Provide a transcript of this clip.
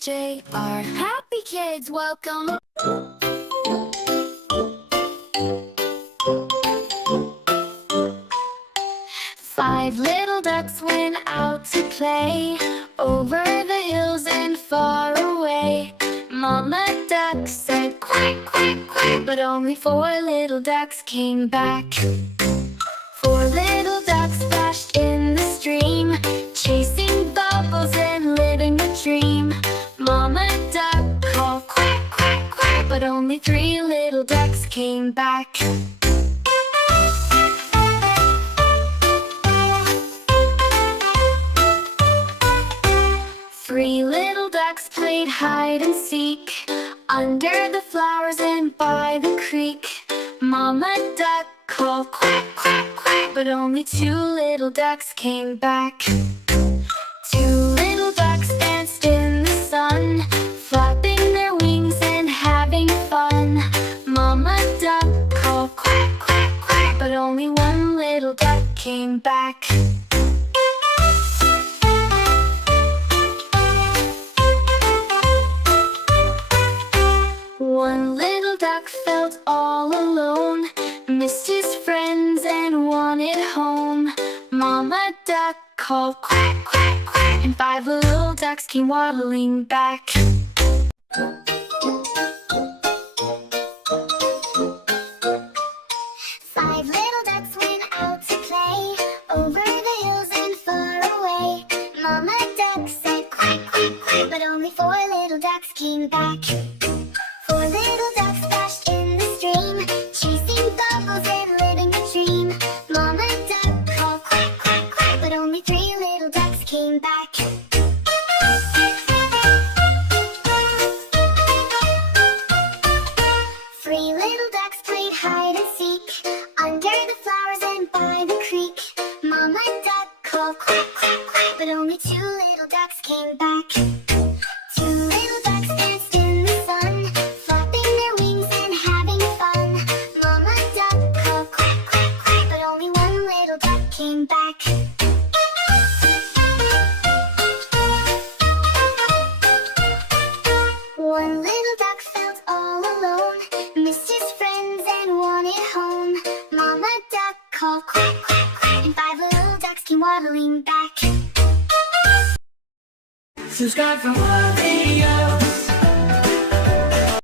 J-R. Happy kids, welcome! Five little ducks went out to play, over the hills and far away. Mama duck said quack, quack, quack, but only four little ducks came back. Four little ducks splashed in the stream, chasing bubbles and living a dream. Mama duck called quack, quack, quack, but only three little ducks came back. Three little ducks played hide and seek, under the flowers and by the creek. Mama duck called quack, quack, quack, but only two little ducks came back. Two little ducks danced in the sun, flapping their wings and having fun. Mama duck called quack, quack, quack, but only one little duck came back. One little duck felt all alone, missed his friends and wanted home. Mama duck called quack, quack, quack, and five little ducks came waddling back. Five little ducks went out to play, over the hills and far away. Mama duck said quack, quack, quack, but only four little ducks came back. Four little ducks splashed in the stream, chasing bubbles and living a dream. Mama duck called quack, quack, quack, but only three little ducks came back. Three little ducks played hide and seek, under the flowers and by the creek. Mama duck called quack, quack, quack, but only two little ducks came back. Two little ducks danced in the sun, flapping their wings and having fun. Mama duck called quack, quack, quack, but only one little duck came back. One little duck felt all alone, missed his friends and wanted home. Mama duck called quack, quack, quack, and five little ducks came waddling back. Subscribe for more videos.